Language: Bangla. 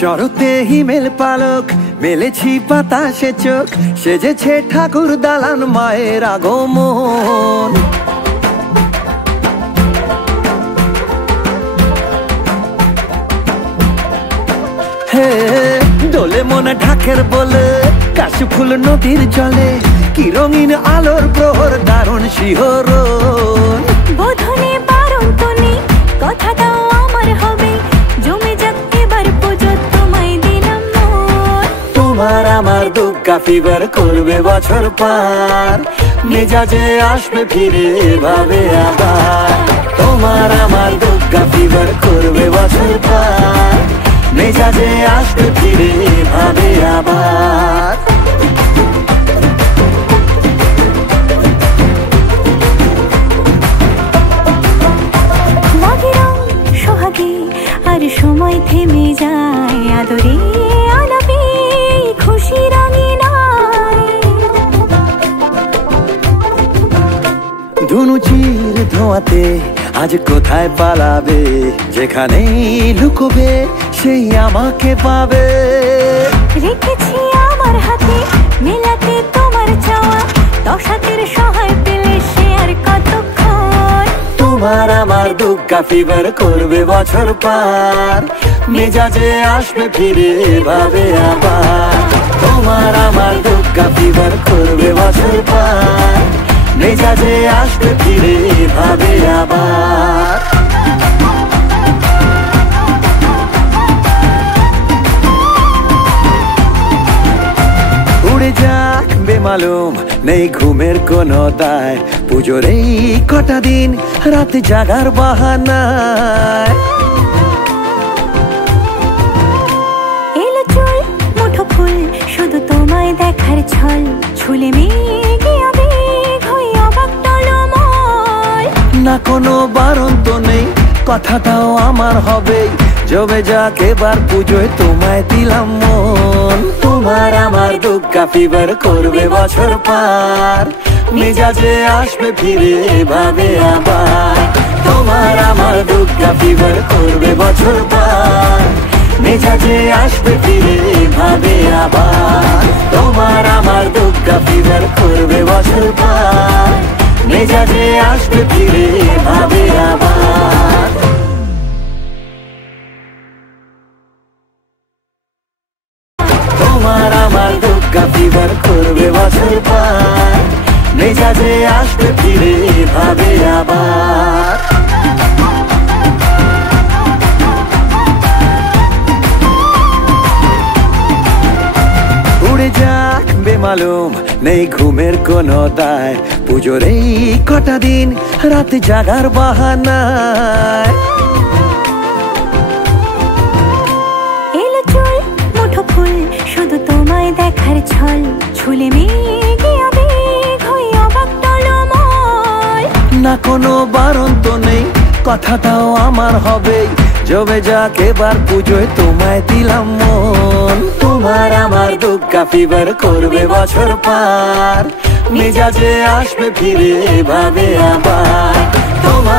শরতে হিমেল পালক মেলেছি বাতাসে চোখ, সেজেছে ঠাকুর দালান মায়ের আগমন। হে দোলে মনে ঢাকের বলে, কাশি ফুল নদীর জলে, কি রঙিন আলোর প্রহর দারুণ শিহরণ। বোধনে বারণ তো নেই, কথা দাও আমার হবে, জমে যাক এবার পুজো তোমায় দিলাম মোর। তোমার আমার দুর্গা ফিভার করবে বছর পার, মেজাজে আসবে ফিরে এভাবে আবার। তোমার আমার দুর্গা ফিভার করবে বছর পার, মেজাজে আসবে ফিরে এভাবে আবার। আর সময় থেমে যায় আদরে আলাপে খুশি রঙিনায়। ধুনুচির ধোঁয়াতে আজ কোথায় পালাবে, যেখানে লুকোবে সেই আমাকে পাবে। রেখেছি আমার হাতে মেলাতে তোমার চাওয়া, দশাতের সহায় পেলে সে আর কতক্ষণ। তোমার আমার দুর্গা ফিভার করবে বছর পার, মেজাজে আসবে ফিরে এভাবে আবার। তোমার আমার দুর্গা ফিভার করবে বছর পার, মেজাজে আসবে ফিরে এভাবে আবার। উড়ে যাক বেমালুম নেই ঘুমের কোনো দায়, পুজোর এই কটা দিন রাতে জাগার বাহানায়। এলো চুল মুঠো ফুল শুধু তোমায় দেখার ছল, ছুলে মেঘে আবেগ হয়ে অবাক টলমল। না কোনো বারণ তো নেই, কথাটাও আমার হবে, জমে যাক এবার পুজোয় তোমায় দিলাম মন। তোমার আমার দুর্গা ফিভার করবে বছর পার, মেজাজে আসবে ফিরে এভাবে আবার। তোমার আমার দুর্গা ফিভার করবে বছর পার, মেজাজে আসবে ফিরে এভাবে আবার। তোমার আমার দুর্গা ফিভার করবে বছর পার, মেজাজে আসবে ফিরে এভাবে আবার। তোমার আমার দুর্গা ফিভার করবে বছর পার, মেজাজে আসবে ফিরে এভাবে আবার। উড়ে যাক বেমালুম নেই ঘুমের কোনো দায়, পুজোর এই কটা দিন রাতে জাগার বাহানায়। এলো চুল মুঠো ফুল শুধু তোমায় দেখার ছল, ছুলে মেঘে আবেগ হয়ে অবাক টলমল। না কোনো বারণ তো নেই, কথাটাও আমার হবে, জমে যাক এবার পুজোয় তোমায় দিলাম মন। তোমার আমার দুর্গা ফিভার করবে বছর পার, মেজাজে আসবে ফিরে এভাবে আবার। তোমার